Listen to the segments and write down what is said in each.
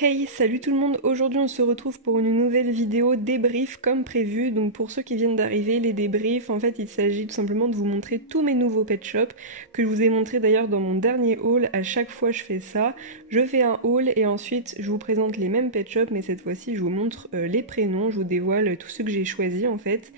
Hey, salut tout le monde, aujourd'hui on se retrouve pour une nouvelle vidéo débrief comme prévu. Donc pour ceux qui viennent d'arriver, les débriefs, en fait il s'agit tout simplement de vous montrer tous mes nouveaux pet shops que je vous ai montré d'ailleurs dans mon dernier haul. À chaque fois je fais ça, je fais un haul et ensuite je vous présente les mêmes pet shops, mais cette fois-ci je vous montre les prénoms, je vous dévoile tous ceux que j'ai choisis en fait.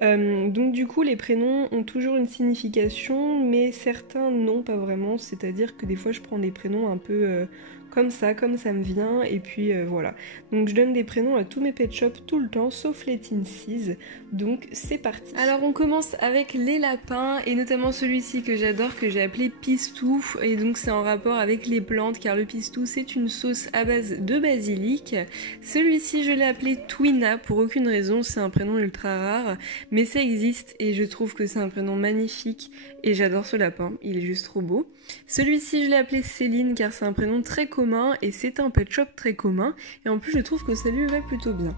Donc du coup les prénoms ont toujours une signification, mais certains non, pas vraiment, c'est-à-dire que des fois je prends des prénoms un peu comme ça me vient, et puis voilà. Donc je donne des prénoms à tous mes pet shops tout le temps, sauf les Teensies, donc c'est parti. Alors on commence avec les lapins, et notamment celui-ci que j'adore, que j'ai appelé Pistou, et donc c'est en rapport avec les plantes, car le pistou c'est une sauce à base de basilic. Celui-ci je l'ai appelé Twina, pour aucune raison, c'est un prénom ultra rare, mais ça existe, et je trouve que c'est un prénom magnifique, et j'adore ce lapin, il est juste trop beau. Celui-ci je l'ai appelé Céline, car c'est un prénom très commun et c'est un pet shop très commun, et en plus je trouve que ça lui va plutôt bien.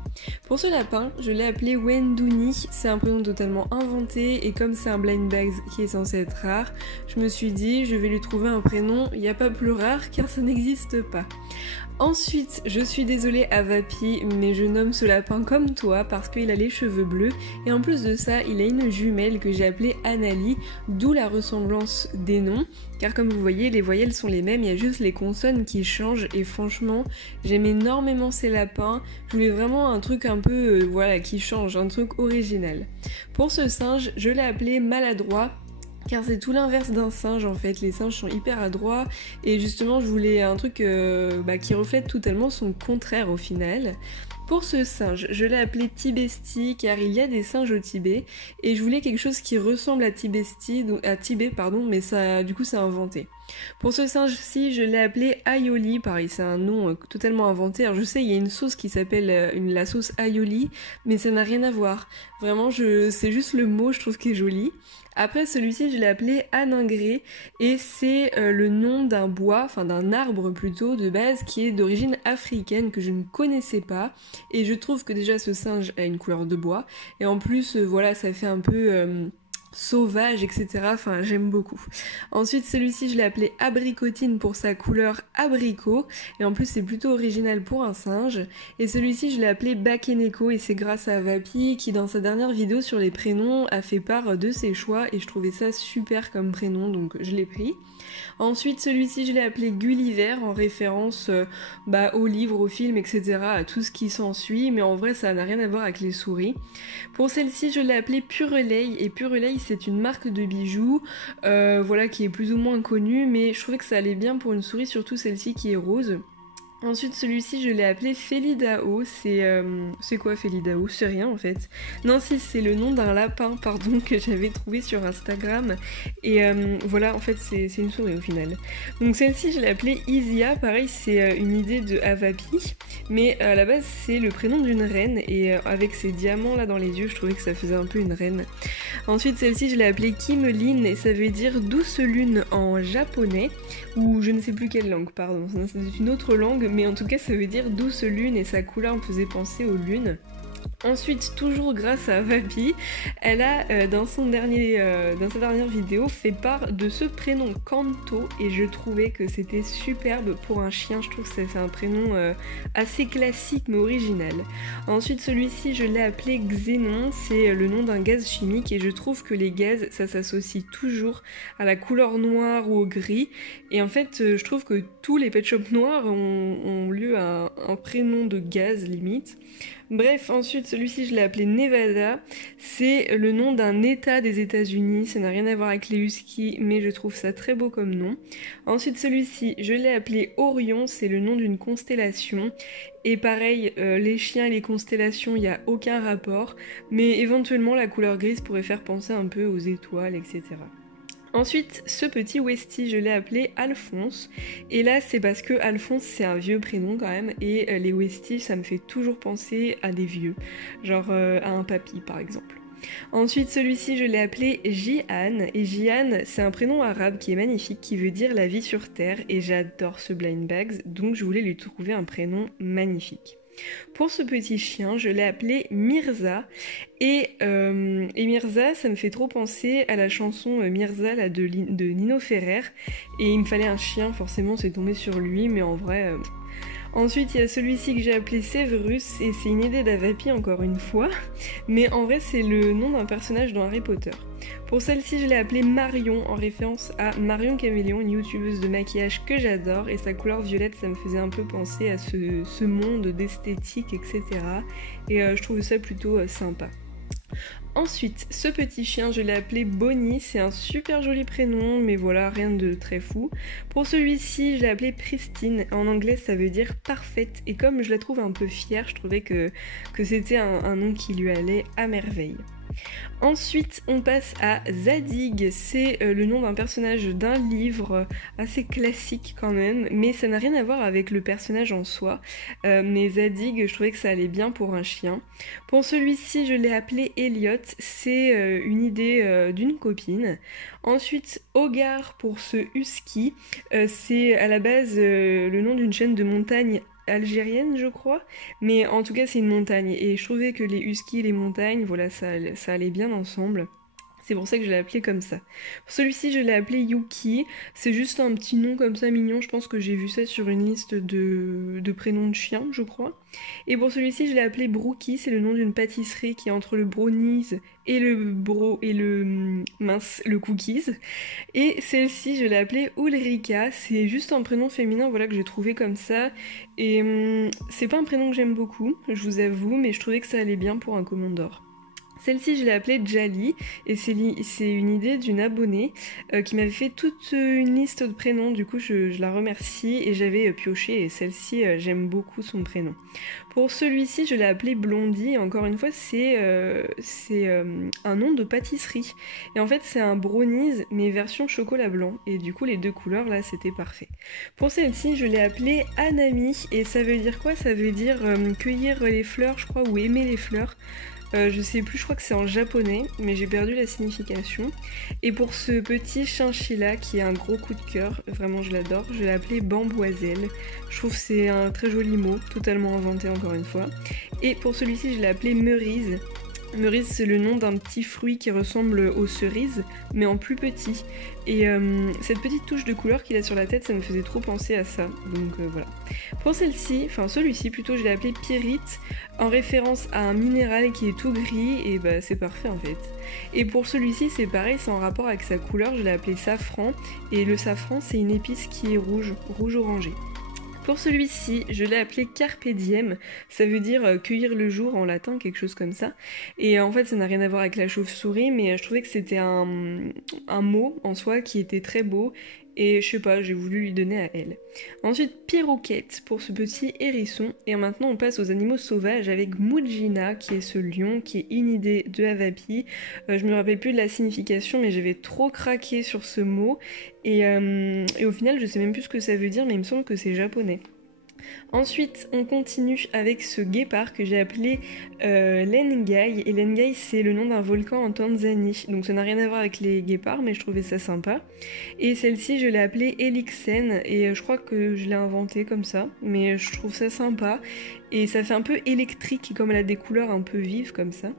Pour ce lapin, je l'ai appelé Wendouni, c'est un prénom totalement inventé, et comme c'est un blind bag qui est censé être rare, je me suis dit je vais lui trouver un prénom, il n'y a pas plus rare car ça n'existe pas. Ensuite, je suis désolée Avapi, mais je nomme ce lapin comme toi parce qu'il a les cheveux bleus, et en plus de ça, il a une jumelle que j'ai appelée Anali, d'où la ressemblance des noms, car comme vous voyez, les voyelles sont les mêmes, il y a juste les consonnes qui changent, et franchement, j'aime énormément ces lapins, je voulais vraiment un truc un peu, voilà, qui change, un truc original. Pour ce singe, je l'ai appelé Maladroit, car c'est tout l'inverse d'un singe en fait, les singes sont hyper adroits, et justement je voulais un truc qui reflète totalement son contraire au final. Pour ce singe, je l'ai appelé Tibesti car il y a des singes au Tibet, et je voulais quelque chose qui ressemble à Tibet, mais ça, du coup c'est inventé. Pour ce singe-ci, je l'ai appelé Aioli, pareil, c'est un nom totalement inventé. Alors je sais, il y a une sauce qui s'appelle la sauce Aioli, mais ça n'a rien à voir. Vraiment, c'est juste le mot, je trouve qu'il est joli. Après, celui-ci, je l'ai appelé Aningré, et c'est le nom d'un bois, enfin d'un arbre plutôt, de base, qui est d'origine africaine, que je ne connaissais pas, et je trouve que déjà ce singe a une couleur de bois, et en plus, voilà, ça fait un peu sauvage, etc. Enfin, j'aime beaucoup. Ensuite, celui-ci, je l'ai appelé Abricotine pour sa couleur abricot, et en plus, c'est plutôt original pour un singe. Et celui-ci, je l'ai appelé Bakeneko, et c'est grâce à Vapi qui, dans sa dernière vidéo sur les prénoms, a fait part de ses choix, et je trouvais ça super comme prénom, donc je l'ai pris. Ensuite, celui-ci, je l'ai appelé Gulliver, en référence au livre, au film, etc., à tout ce qui s'ensuit, mais en vrai, ça n'a rien à voir avec les souris. Pour celle-ci, je l'ai appelée Purelei, et Purelei, c'est une marque de bijoux, qui est plus ou moins connue, mais je trouvais que ça allait bien pour une souris, surtout celle-ci qui est rose. Ensuite, celui-ci, je l'ai appelé Felidao. C'est quoi Felidao? C'est rien en fait. Non, si, c'est le nom d'un lapin, pardon, que j'avais trouvé sur Instagram. Et voilà, en fait, c'est une souris au final. Donc celle-ci, je l'ai appelée Isia. Pareil, c'est une idée de Avapi. Mais à la base, c'est le prénom d'une reine. Et avec ces diamants là dans les yeux, je trouvais que ça faisait un peu une reine. Ensuite, celle-ci, je l'ai appelée Kimlin. Et ça veut dire douce lune en japonais. Ou je ne sais plus quelle langue, pardon. C'est une autre langue. Mais en tout cas ça veut dire douce lune, et sa couleur me faisait penser aux lunes. Ensuite, toujours grâce à Vapi, elle a dans sa dernière vidéo fait part de ce prénom Kanto, et je trouvais que c'était superbe pour un chien. Je trouve que c'est un prénom assez classique mais original. Ensuite, celui-ci, je l'ai appelé Xénon, c'est le nom d'un gaz chimique, et je trouve que les gaz, ça s'associe toujours à la couleur noire ou au gris, et en fait, je trouve que tous les pet shops noirs ont lieu à un prénom de gaz limite. Bref, ensuite celui-ci je l'ai appelé Nevada, c'est le nom d'un état des États-Unis, ça n'a rien à voir avec les huskies, mais je trouve ça très beau comme nom. Ensuite celui-ci je l'ai appelé Orion, c'est le nom d'une constellation, et pareil, les chiens et les constellations, il n'y a aucun rapport, mais éventuellement la couleur grise pourrait faire penser un peu aux étoiles, etc. Ensuite, ce petit Westie, je l'ai appelé Alphonse, et là c'est parce que Alphonse c'est un vieux prénom quand même, et les Westies ça me fait toujours penser à des vieux, genre à un papy par exemple. Ensuite celui-ci je l'ai appelé Jihan, et Jihan c'est un prénom arabe qui est magnifique, qui veut dire la vie sur terre, et j'adore ce blind bags, donc je voulais lui trouver un prénom magnifique. Pour ce petit chien, je l'ai appelé Mirza, et Mirza, ça me fait trop penser à la chanson Mirza là, de Nino Ferrer, et il me fallait un chien, forcément c'est tombé sur lui, mais en vrai, Ensuite, il y a celui-ci que j'ai appelé Severus, et c'est une idée d'Avapi encore une fois, mais en vrai c'est le nom d'un personnage dans Harry Potter. Pour celle-ci, je l'ai appelée Marion, en référence à Marion Caméléon, une youtubeuse de maquillage que j'adore, et sa couleur violette, ça me faisait un peu penser à ce monde d'esthétique, etc. Et je trouve ça plutôt sympa. Ensuite, ce petit chien, je l'ai appelé Bonnie, c'est un super joli prénom, mais voilà, rien de très fou. Pour celui-ci, je l'ai appelé Pristine, en anglais ça veut dire parfaite, et comme je la trouve un peu fière, je trouvais que c'était un nom qui lui allait à merveille. Ensuite, on passe à Zadig, c'est le nom d'un personnage d'un livre assez classique quand même, mais ça n'a rien à voir avec le personnage en soi. Mais Zadig, je trouvais que ça allait bien pour un chien. Pour celui-ci, je l'ai appelé Elliot, c'est une idée d'une copine. Ensuite, Hogar pour ce husky, c'est à la base le nom d'une chaîne de montagnes algérienne je crois, mais en tout cas c'est une montagne et je trouvais que les huskies et les montagnes, voilà, ça allait bien ensemble. C'est pour ça que je l'ai appelé comme ça. Pour celui-ci, je l'ai appelé Yuki. C'est juste un petit nom comme ça mignon. Je pense que j'ai vu ça sur une liste de prénoms de chiens, je crois. Et pour celui-ci, je l'ai appelé Brookie. C'est le nom d'une pâtisserie qui est entre le brownies et le cookies. Et celle-ci, je l'ai appelée Ulrika. C'est juste un prénom féminin, voilà, que j'ai trouvé comme ça. Et c'est pas un prénom que j'aime beaucoup, je vous avoue, mais je trouvais que ça allait bien pour un commandeur. Celle-ci, je l'ai appelée Jali, et c'est une idée d'une abonnée qui m'avait fait toute une liste de prénoms, du coup je la remercie, et j'avais pioché, et celle-ci, j'aime beaucoup son prénom. Pour celui-ci, je l'ai appelé Blondie, et encore une fois, c'est un nom de pâtisserie. Et en fait, c'est un brownies, mais version chocolat blanc, et du coup, les deux couleurs, là, c'était parfait. Pour celle-ci, je l'ai appelée Anami, et ça veut dire quoi? Ça veut dire cueillir les fleurs, je crois, ou aimer les fleurs. Je sais plus, je crois que c'est en japonais, mais j'ai perdu la signification. Et pour ce petit chinchilla qui est un gros coup de cœur, vraiment je l'adore, je l'ai appelé Bamboiselle. Je trouve que c'est un très joli mot, totalement inventé encore une fois. Et pour celui-ci, je l'ai appelé Merise. Merise, c'est le nom d'un petit fruit qui ressemble aux cerises, mais en plus petit. Et cette petite touche de couleur qu'il a sur la tête, ça me faisait trop penser à ça. Donc voilà. Pour celui-ci plutôt, je l'ai appelé Pyrite, en référence à un minéral qui est tout gris, et bah c'est parfait en fait. Et pour celui-ci, c'est pareil, c'est en rapport avec sa couleur, je l'ai appelé Safran, et le safran, c'est une épice qui est rouge orangé. Pour celui-ci, je l'ai appelé Carpe diem, ça veut dire cueillir le jour en latin, quelque chose comme ça. Et en fait, ça n'a rien à voir avec la chauve-souris, mais je trouvais que c'était un mot en soi qui était très beau, et je sais pas, j'ai voulu lui donner à elle. Ensuite, Pirouquette pour ce petit hérisson, et maintenant on passe aux animaux sauvages avec Mujina, qui est ce lion, qui est une idée de Avapi. Je me rappelle plus de la signification, mais j'avais trop craqué sur ce mot, et au final je sais même plus ce que ça veut dire, mais il me semble que c'est japonais. Ensuite, on continue avec ce guépard que j'ai appelé Lengai. Et Lengai, c'est le nom d'un volcan en Tanzanie. Donc ça n'a rien à voir avec les guépards, mais je trouvais ça sympa. Et celle-ci, je l'ai appelée Elixen. Et je crois que je l'ai inventée comme ça. Mais je trouve ça sympa. Et ça fait un peu électrique, comme elle a des couleurs un peu vives comme ça.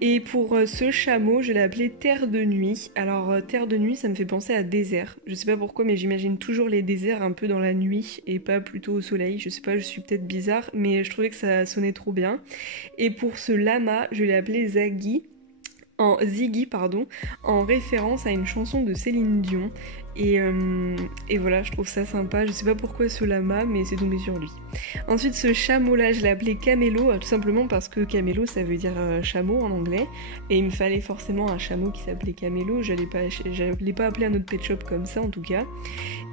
Et pour ce chameau, je l'ai appelé Terre de Nuit. Alors Terre de Nuit, ça me fait penser à désert. Je sais pas pourquoi, mais j'imagine toujours les déserts un peu dans la nuit et pas plutôt au soleil. Je sais pas, je suis peut-être bizarre, mais je trouvais que ça sonnait trop bien. Et pour ce lama, je l'ai appelé Ziggy, en référence à une chanson de Céline Dion. Et voilà, je trouve ça sympa. Je sais pas pourquoi ce lama, mais c'est tombé sur lui. Ensuite, ce chameau-là, je l'ai appelé Camélo, tout simplement parce que Camélo, ça veut dire chameau en anglais. Et il me fallait forcément un chameau qui s'appelait Camélo. Je l'ai pas appelé un autre pet shop comme ça, en tout cas.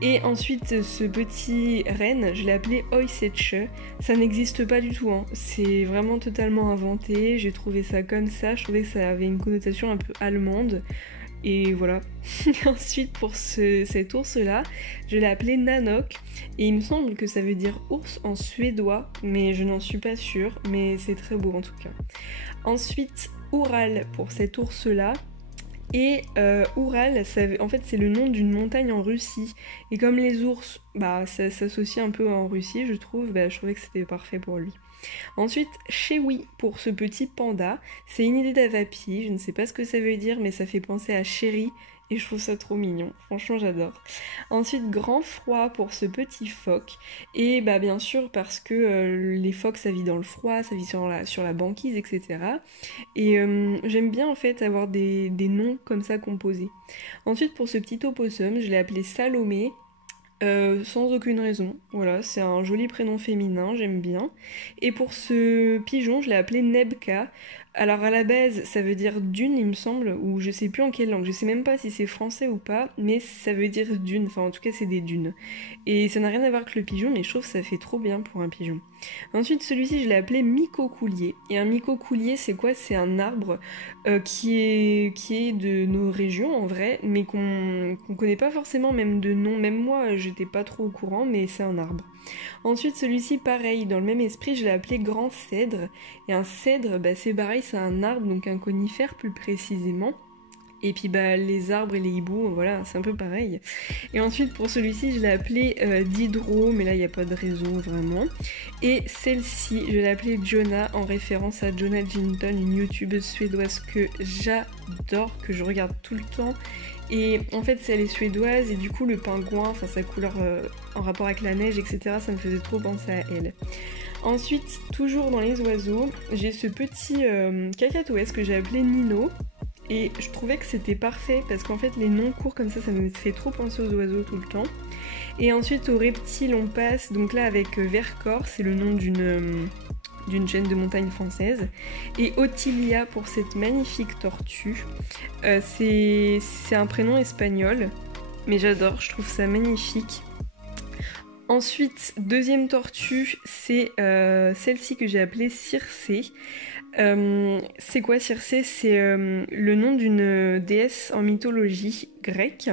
Et ensuite, ce petit renne, je l'ai appelé Oiseche. Ça n'existe pas du tout, hein. C'est vraiment totalement inventé. J'ai trouvé ça comme ça. Je trouvais que ça avait une connotation un peu allemande. Et voilà. Ensuite, pour cet ours-là, je l'ai appelé Nanok. Et il me semble que ça veut dire ours en suédois, mais je n'en suis pas sûre. Mais c'est très beau en tout cas. Ensuite, Oural pour cet ours-là. Et Oural, en fait, c'est le nom d'une montagne en Russie. Et comme les ours, bah, ça s'associe un peu en Russie, je trouve. Bah, je trouvais que c'était parfait pour lui. Ensuite, Chewy pour ce petit panda, c'est une idée d'Avapi, je ne sais pas ce que ça veut dire, mais ça fait penser à chéri, et je trouve ça trop mignon, franchement j'adore. Ensuite, grand froid pour ce petit phoque, et bah bien sûr parce que les phoques ça vit dans le froid, ça vit sur la banquise, etc. Et j'aime bien en fait avoir des noms comme ça composés. Ensuite, pour ce petit opossum, je l'ai appelé Salomé. Sans aucune raison, voilà, c'est un joli prénom féminin, j'aime bien. Et pour ce pigeon, je l'ai appelé Nebka. Alors à la base, ça veut dire dune, il me semble, ou je sais plus en quelle langue, je sais même pas si c'est français ou pas, mais ça veut dire dune, enfin en tout cas c'est des dunes. Et ça n'a rien à voir avec le pigeon, mais je trouve que ça fait trop bien pour un pigeon. Ensuite, celui-ci, je l'ai appelé micocoulier. Et un micocoulier, c'est quoi? C'est un arbre qui est de nos régions en vrai, mais qu'on connaît pas forcément même de nom. Même moi, j'étais pas trop au courant, mais c'est un arbre. Ensuite, celui-ci, pareil, dans le même esprit, je l'ai appelé grand cèdre. Et un cèdre, bah, c'est pareil, c'est un arbre, donc un conifère plus précisément. Et puis bah, les arbres et les hiboux, voilà, c'est un peu pareil. Et ensuite, pour celui-ci, je l'ai appelé Diderot, mais là, il n'y a pas de raison vraiment. Et celle-ci, je l'ai appelée Jonah, en référence à Jonah Jinton, une youtubeuse suédoise que j'adore, que je regarde tout le temps. Et en fait, elle est suédoise, et du coup, le pingouin, enfin sa couleur en rapport avec la neige, etc., ça me faisait trop penser à elle. Ensuite, toujours dans les oiseaux, j'ai ce petit cacatoès que j'ai appelé Nino. Et je trouvais que c'était parfait parce qu'en fait les noms courts comme ça me fait trop penser aux oiseaux tout le temps. Et ensuite aux reptiles on passe, donc là avec Vercors, c'est le nom d'une chaîne de montagne française. Et Otilia pour cette magnifique tortue. C'est un prénom espagnol, mais j'adore, je trouve ça magnifique. Ensuite, deuxième tortue, c'est celle-ci que j'ai appelée Circé. C'est quoi Circé? C'est le nom d'une déesse en mythologie grecque.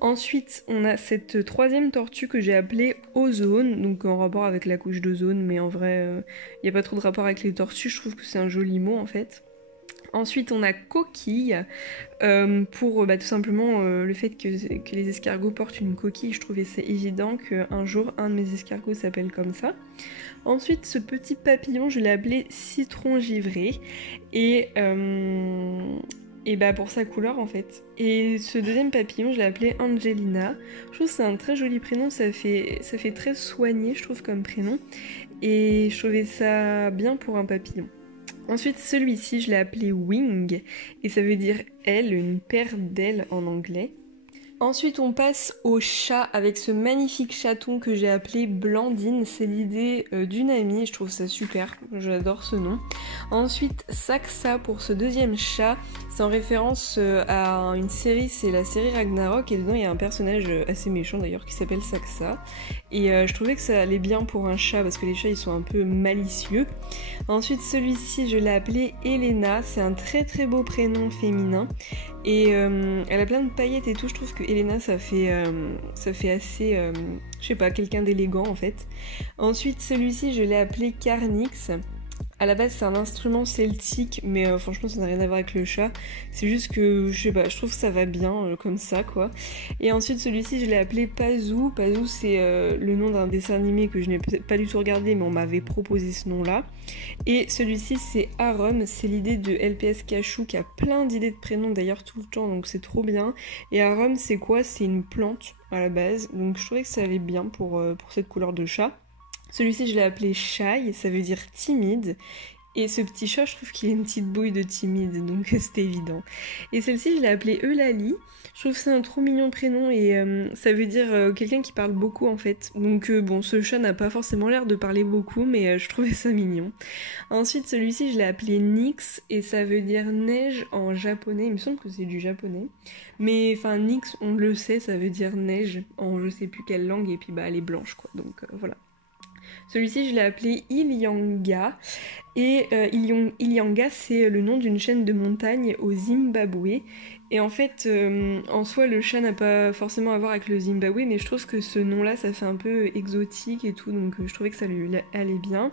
Ensuite, on a cette troisième tortue que j'ai appelée Ozone, donc en rapport avec la couche d'ozone, mais en vrai, il n'y a pas trop de rapport avec les tortues, je trouve que c'est un joli mot en fait. Ensuite, on a coquille, pour tout simplement le fait que les escargots portent une coquille. Je trouvais c'est évident qu'un jour, un de mes escargots s'appelle comme ça. Ensuite, ce petit papillon, je l'ai appelé citron givré. Et pour sa couleur en fait. Et ce deuxième papillon, je l'ai appelé Angelina. Je trouve que c'est un très joli prénom, ça fait très soigné, je trouve, comme prénom. Et je trouvais ça bien pour un papillon. Ensuite, celui-ci, je l'ai appelé Wing, et ça veut dire aile, une paire d'ailes en anglais. Ensuite, on passe au chat avec ce magnifique chaton que j'ai appelé Blandine. C'est l'idée d'une amie, je trouve ça super, j'adore ce nom. Ensuite, Saxa pour ce deuxième chat, c'est en référence à une série, c'est la série Ragnarok, et dedans il y a un personnage assez méchant d'ailleurs qui s'appelle Saxa. Et je trouvais que ça allait bien pour un chat parce que les chats ils sont un peu malicieux. Ensuite, celui-ci, je l'ai appelé Elena, c'est un très très beau prénom féminin. Et elle a plein de paillettes et tout, je trouve que Elena ça fait assez, je sais pas, quelqu'un d'élégant en fait. Ensuite celui-ci je l'ai appelé Carnix. À la base c'est un instrument celtique mais franchement ça n'a rien à voir avec le chat. C'est juste que je sais pas, je trouve que ça va bien comme ça quoi. Et ensuite celui-ci je l'ai appelé Pazou. Pazou c'est le nom d'un dessin animé que je n'ai peut-être pas du tout regardé mais on m'avait proposé ce nom là. Et celui-ci c'est Arum, c'est l'idée de LPS Cachou qui a plein d'idées de prénoms d'ailleurs tout le temps donc c'est trop bien. Et Arum c'est quoi? C'est une plante à la base donc je trouvais que ça allait bien pour cette couleur de chat. Celui-ci je l'ai appelé Shy, ça veut dire timide. Et ce petit chat, je trouve qu'il a une petite bouille de timide, donc c'était évident. Et celle-ci, je l'ai appelée Eulalie. Je trouve que c'est un trop mignon prénom et ça veut dire quelqu'un qui parle beaucoup en fait. Donc bon, ce chat n'a pas forcément l'air de parler beaucoup, mais je trouvais ça mignon. Ensuite, celui-ci, je l'ai appelé Nyx et ça veut dire neige en japonais. Il me semble que c'est du japonais. Mais enfin, Nyx, on le sait, ça veut dire neige en je sais plus quelle langue et puis elle est blanche quoi. Donc voilà. Celui-ci, je l'ai appelé Ilianga. Et Ilianga, c'est le nom d'une chaîne de montagne au Zimbabwe. Et en fait, en soi, le chat n'a pas forcément à voir avec le Zimbabwe, mais je trouve que ce nom-là, ça fait un peu exotique et tout, donc je trouvais que ça lui allait bien.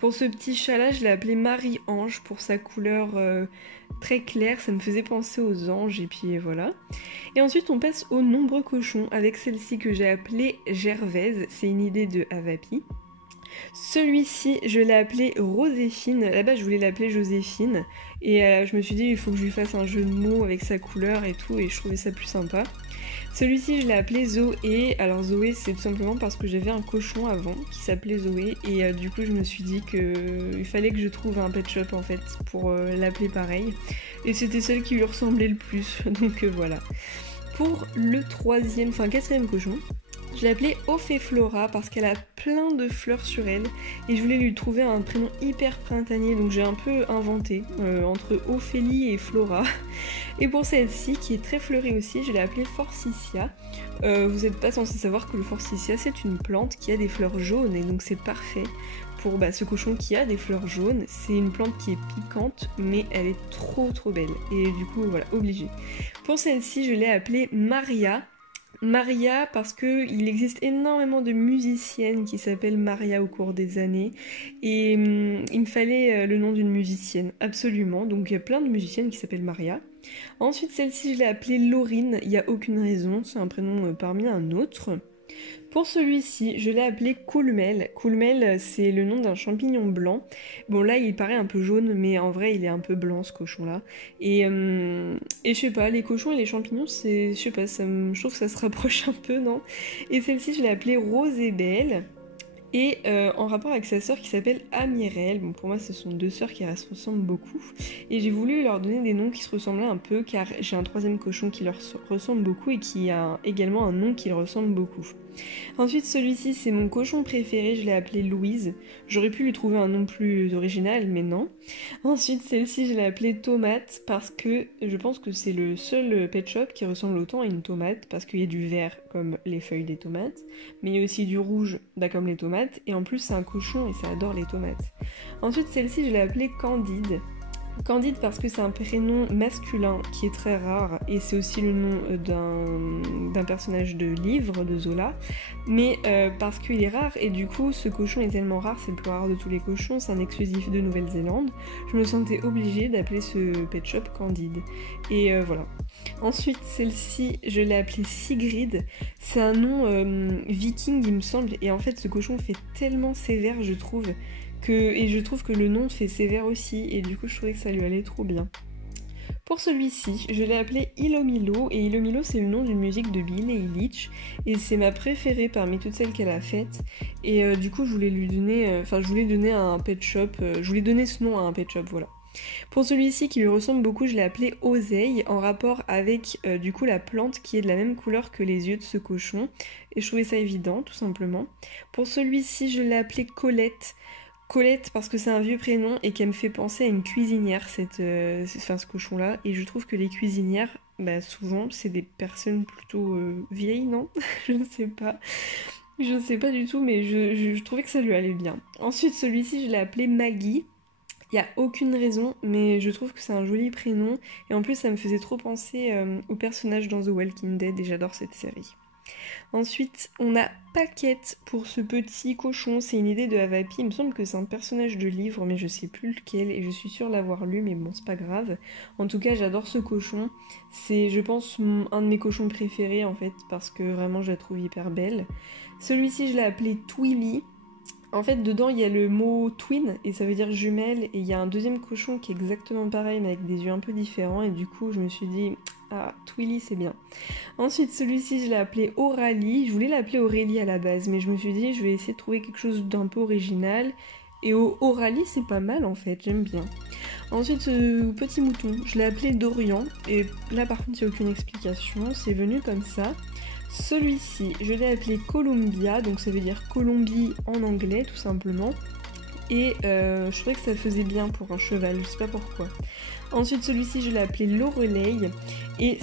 Pour ce petit chat-là, je l'ai appelé Marie-Ange pour sa couleur très claire, ça me faisait penser aux anges, et puis voilà. Et ensuite, on passe aux nombreux cochons, avec celle-ci que j'ai appelée Gervaise, c'est une idée de Avapi. Celui-ci, je l'ai appelé Roséphine. Là-bas, je voulais l'appeler Joséphine. Et je me suis dit, il faut que je lui fasse un jeu de mots avec sa couleur et tout, et je trouvais ça plus sympa. Celui-ci, je l'ai appelé Zoé. Alors Zoé, c'est tout simplement parce que j'avais un cochon avant qui s'appelait Zoé. Et du coup, je me suis dit qu'il fallait que je trouve un pet shop en fait pour l'appeler pareil. Et c'était celle qui lui ressemblait le plus. Donc voilà. Pour le quatrième cochon, je l'ai appelée Ophéflora parce qu'elle a plein de fleurs sur elle et je voulais lui trouver un prénom hyper printanier, donc j'ai un peu inventé entre Ophélie et Flora. Et pour celle-ci, qui est très fleurie aussi, je l'ai appelée Forsythia. Vous n'êtes pas censé savoir que le Forsythia, c'est une plante qui a des fleurs jaunes et donc c'est parfait pour ce cochon qui a des fleurs jaunes. C'est une plante qui est piquante, mais elle est trop belle. Et du coup, voilà, obligée. Pour celle-ci, je l'ai appelée Maria. Maria parce qu'il existe énormément de musiciennes qui s'appellent Maria au cours des années et il me fallait le nom d'une musicienne, absolument, donc il y a plein de musiciennes qui s'appellent Maria. Ensuite celle-ci je l'ai appelée Laurine, il n'y a aucune raison, c'est un prénom parmi un autre. Pour celui-ci, je l'ai appelé Coolmel. Coolmel, c'est le nom d'un champignon blanc. Bon là, il paraît un peu jaune, mais en vrai, il est un peu blanc ce cochon-là. Et je sais pas, les cochons et les champignons, je sais pas, je trouve que ça se rapproche un peu, non? Et celle-ci, je l'ai appelée Rose et Belle. Et en rapport avec sa sœur qui s'appelle Amirel, bon pour moi ce sont deux sœurs qui se ressemblent beaucoup, et j'ai voulu leur donner des noms qui se ressemblaient un peu car j'ai un troisième cochon qui leur ressemble beaucoup et qui a également un nom qui leur ressemble beaucoup. Ensuite celui-ci c'est mon cochon préféré, je l'ai appelé Louise, j'aurais pu lui trouver un nom plus original mais non. Ensuite celle-ci je l'ai appelée Tomate parce que je pense que c'est le seul pet shop qui ressemble autant à une tomate parce qu'il y a du vert comme les feuilles des tomates, mais il y a aussi du rouge comme les tomates, et en plus c'est un cochon et ça adore les tomates. Ensuite celle-ci je l'ai appelée Candide. Candide parce que c'est un prénom masculin qui est très rare et c'est aussi le nom d'un personnage de livre de Zola, mais parce qu'il est rare et du coup ce cochon est tellement rare, c'est le plus rare de tous les cochons, c'est un exclusif de Nouvelle-Zélande, je me sentais obligée d'appeler ce pet shop Candide. Et voilà. Ensuite celle-ci je l'ai appelée Sigrid, c'est un nom viking il me semble, et en fait ce cochon fait tellement sévère je trouve, et je trouve que le nom fait sévère aussi, et du coup je trouvais que ça lui allait trop bien. Pour celui-ci, je l'ai appelé Ilomilo, et Ilomilo c'est le nom d'une musique de Billie Eilish, et c'est ma préférée parmi toutes celles qu'elle a faites, et du coup je voulais lui donner, je voulais donner à un pet shop, je voulais donner ce nom à un pet shop, voilà. Pour celui-ci qui lui ressemble beaucoup, je l'ai appelé Oseille, en rapport avec du coup la plante qui est de la même couleur que les yeux de ce cochon, et je trouvais ça évident tout simplement. Pour celui-ci, je l'ai appelé Colette. Colette parce que c'est un vieux prénom et qu'elle me fait penser à une cuisinière, ce cochon-là. Et je trouve que les cuisinières, souvent, c'est des personnes plutôt vieilles, non? Je ne sais pas. Je ne sais pas du tout, mais je trouvais que ça lui allait bien. Ensuite, celui-ci, je l'ai appelé Maggie. Il n'y a aucune raison, mais je trouve que c'est un joli prénom. Et en plus, ça me faisait trop penser au personnage dans The Walking Dead et j'adore cette série. Ensuite, on a Paquette pour ce petit cochon, c'est une idée de Avapi, il me semble que c'est un personnage de livre, mais je sais plus lequel, et je suis sûre l'avoir lu, mais bon, c'est pas grave. En tout cas, j'adore ce cochon, c'est, je pense, un de mes cochons préférés, en fait, parce que vraiment, je la trouve hyper belle. Celui-ci, je l'ai appelé Twilly. En fait, dedans, il y a le mot twin, et ça veut dire jumelle, et il y a un deuxième cochon qui est exactement pareil, mais avec des yeux un peu différents, et du coup, je me suis dit, ah, Twilly, c'est bien. Ensuite, celui-ci, je l'ai appelé Aurélie. Je voulais l'appeler Aurélie à la base, mais je me suis dit, je vais essayer de trouver quelque chose d'un peu original, et Aurélie, c'est pas mal, en fait, j'aime bien. Ensuite, ce petit mouton, je l'ai appelé Dorian, et là, par contre, il n'y a aucune explication, c'est venu comme ça. Celui-ci, je l'ai appelé Columbia, donc ça veut dire Colombie en anglais tout simplement. Et je trouvais que ça faisait bien pour un cheval, je sais pas pourquoi. Ensuite celui-ci je l'ai appelé Lorelei. Et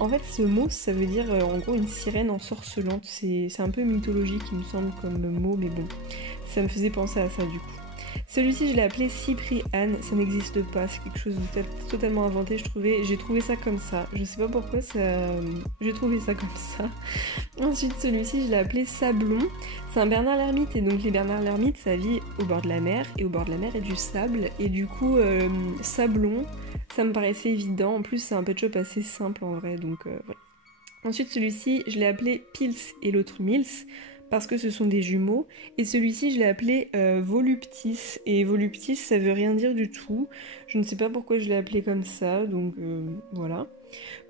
en fait ce mot ça veut dire en gros une sirène ensorcelante. C'est un peu mythologique il me semble comme mot, mais bon, ça me faisait penser à ça du coup. Celui-ci, je l'ai appelé Cypriane, ça n'existe pas, c'est quelque chose de totalement inventé, j'ai trouvé ça comme ça. Je sais pas pourquoi j'ai trouvé ça comme ça. Ensuite, celui-ci, je l'ai appelé Sablon. C'est un Bernard l'ermite, et donc les Bernard l'ermite, ça vit au bord de la mer, et au bord de la mer, il y a du sable, et du coup, Sablon, ça me paraissait évident. En plus, c'est un pet shop assez simple en vrai, donc voilà. Ensuite, celui-ci, je l'ai appelé Pils et l'autre Mills, parce que ce sont des jumeaux. Et celui-ci, je l'ai appelé Voluptis. Et Voluptis, ça veut rien dire du tout. Je ne sais pas pourquoi je l'ai appelé comme ça, donc voilà.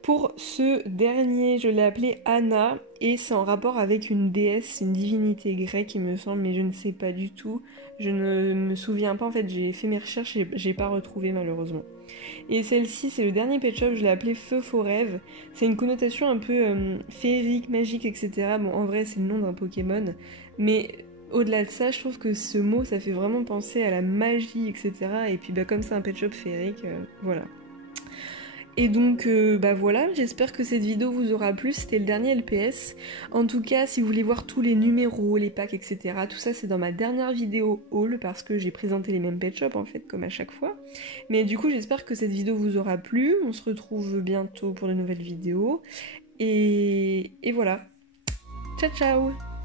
Pour ce dernier, je l'ai appelé Anna, et c'est en rapport avec une déesse, une divinité grecque, il me semble, mais je ne sais pas du tout. Je ne me souviens pas, en fait, j'ai fait mes recherches et j'ai pas retrouvé malheureusement. Et celle-ci, c'est le dernier pet shop, je l'ai appelé Feu Faux Rêve. C'est une connotation un peu féerique, magique, etc. Bon, en vrai, c'est le nom d'un Pokémon, mais au-delà de ça, je trouve que ce mot, ça fait vraiment penser à la magie, etc. Et puis, bah, comme c'est un pet shop féerique, voilà. Et donc bah voilà, j'espère que cette vidéo vous aura plu, c'était le dernier LPS. En tout cas, si vous voulez voir tous les numéros, les packs, etc., tout ça c'est dans ma dernière vidéo haul parce que j'ai présenté les mêmes pet shops en fait, comme à chaque fois. Mais du coup, j'espère que cette vidéo vous aura plu, on se retrouve bientôt pour de nouvelles vidéos. Et voilà, ciao ciao!